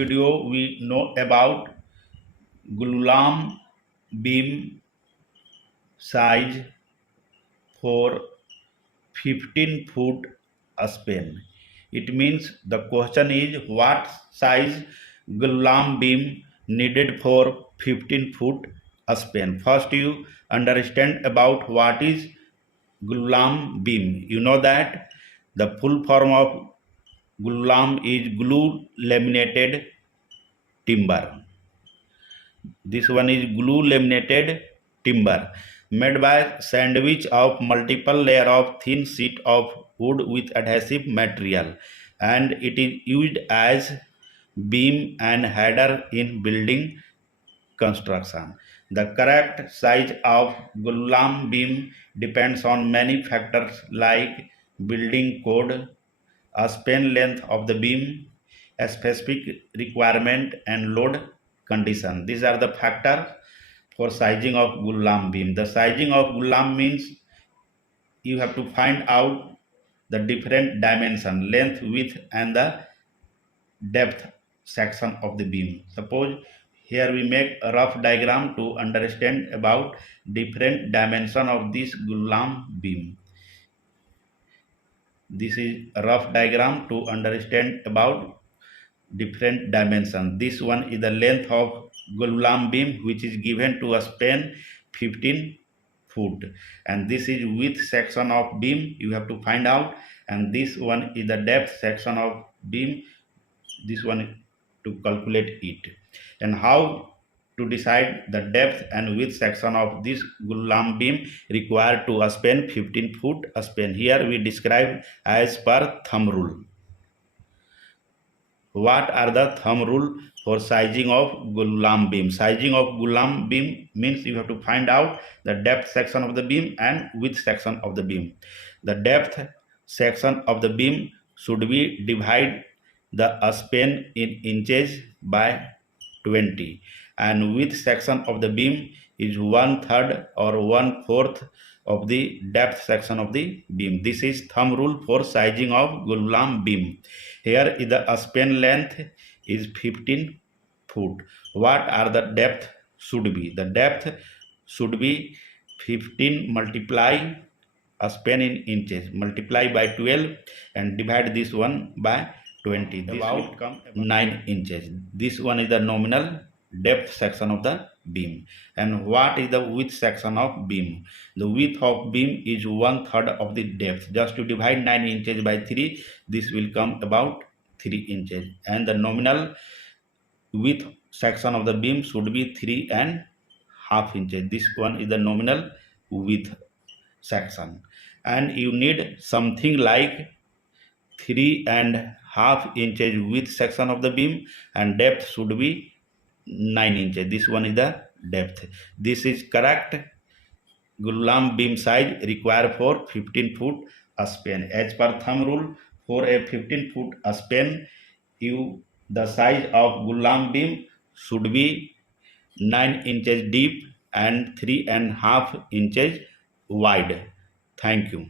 video we know about Glulam beam size for 15 foot span. It means the question is what size Glulam beam needed for 15 foot span. First you understand about what is Glulam beam. You know that the full form of Glulam is glue laminated timber. This one is glue laminated timber made by sandwich of multiple layer of thin sheet of wood with adhesive material, and it is used as beam and header in building construction. The correct size of Glulam beam depends on many factors like building code, a span length of the beam, a specific requirement, and load condition. These are the factors for sizing of Glulam beam. The sizing of Glulam means you have to find out the different dimension, length, width, and the depth section of the beam. Suppose here we make a rough diagram to understand about different dimension of this Glulam beam. This is a rough diagram to understand about different dimension. This one is the length of Glulam beam, which is given to a span 15 foot, and this is width section of beam you have to find out, and this one is the depth section of beam, this one to calculate it. And how to decide the depth and width section of this Glulam beam required to a span 15 foot span. Here we describe as per thumb rule. What are the thumb rule for sizing of Glulam beam? Sizing of Glulam beam means you have to find out the depth section of the beam and width section of the beam. The depth section of the beam should be divide the span in inches by 20, and width section of the beam is 1/3 or 1/4 of the depth section of the beam. This is thumb rule for sizing of Glulam beam. Here is the span length is 15 foot. What are the depth should be? The depth should be 15 multiply a span in inches, multiply by 12 and divide this one by 20. This will come 9 inches. This one is the nominal depth section of the beam. And what is the width section of beam? The width of beam is 1/3 of the depth. Just to divide 9 inches by 3, this will come about 3 inches. And the nominal width section of the beam should be 3.5 inches. This one is the nominal width section. And you need something like 3.5 inches width section of the beam, and depth should be 9 inches. This one is the depth. This is correct Glulam beam size required for 15 foot span. As per thumb rule, for a 15 foot span, the size of Glulam beam should be 9 inches deep and 3.5 inches wide. Thank you.